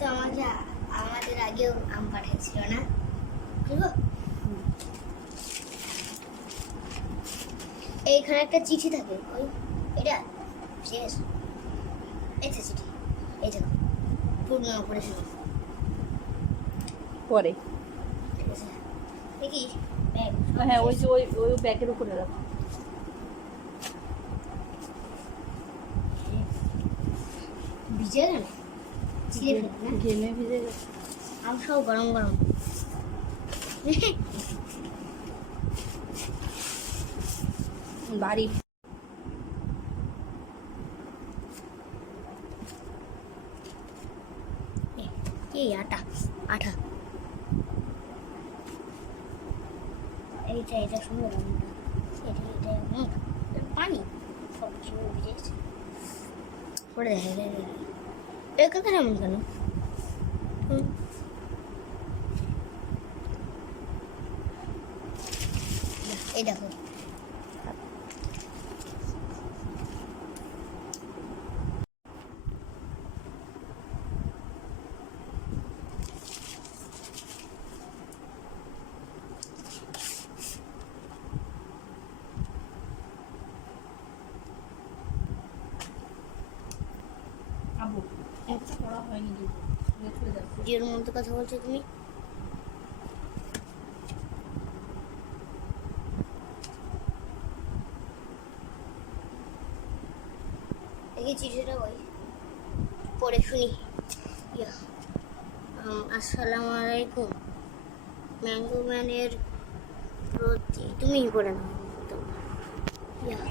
তো আমাদের আগেও আম পাঠাইছিল না? বুঝলো? এইখানে একটা চিঠি থাকে, ওই এটা শেষ। এই যে চিঠি, এই দেখো পূর্ণ করেছিল পরে। ঠিক আছে, দেখি ব্যাগ হ্যাঁ, ওই যে ওই ব্যাগের উপরে রাখো। ভিজে গেল, ছিঁড়ে ফেলে না? ঘেমে ভিজে গেছে। আম সব গরম গরম। বাড়ি এই আটা আঠা, এইটা সুন্দর আমটা, এটা পানি সব কিছু ভিজে গেছে। পরে দেখা যায় এই কথা এমন কেন? এই দেখো আবু একটা পড়া হয়নি, ভিডিওর মধ্যে কথা বলছো তুমি? দেখি চিঠিটা ওই পড়ে শুনি। আসসালামু আলাইকুম। ম্যাঙ্গো ম্যানের প্রতি তুমিই পড়ে নাও।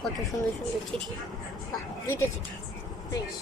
কত সুন্দর সুন্দর চিঠি, দুইটা চিঠি, বেশ।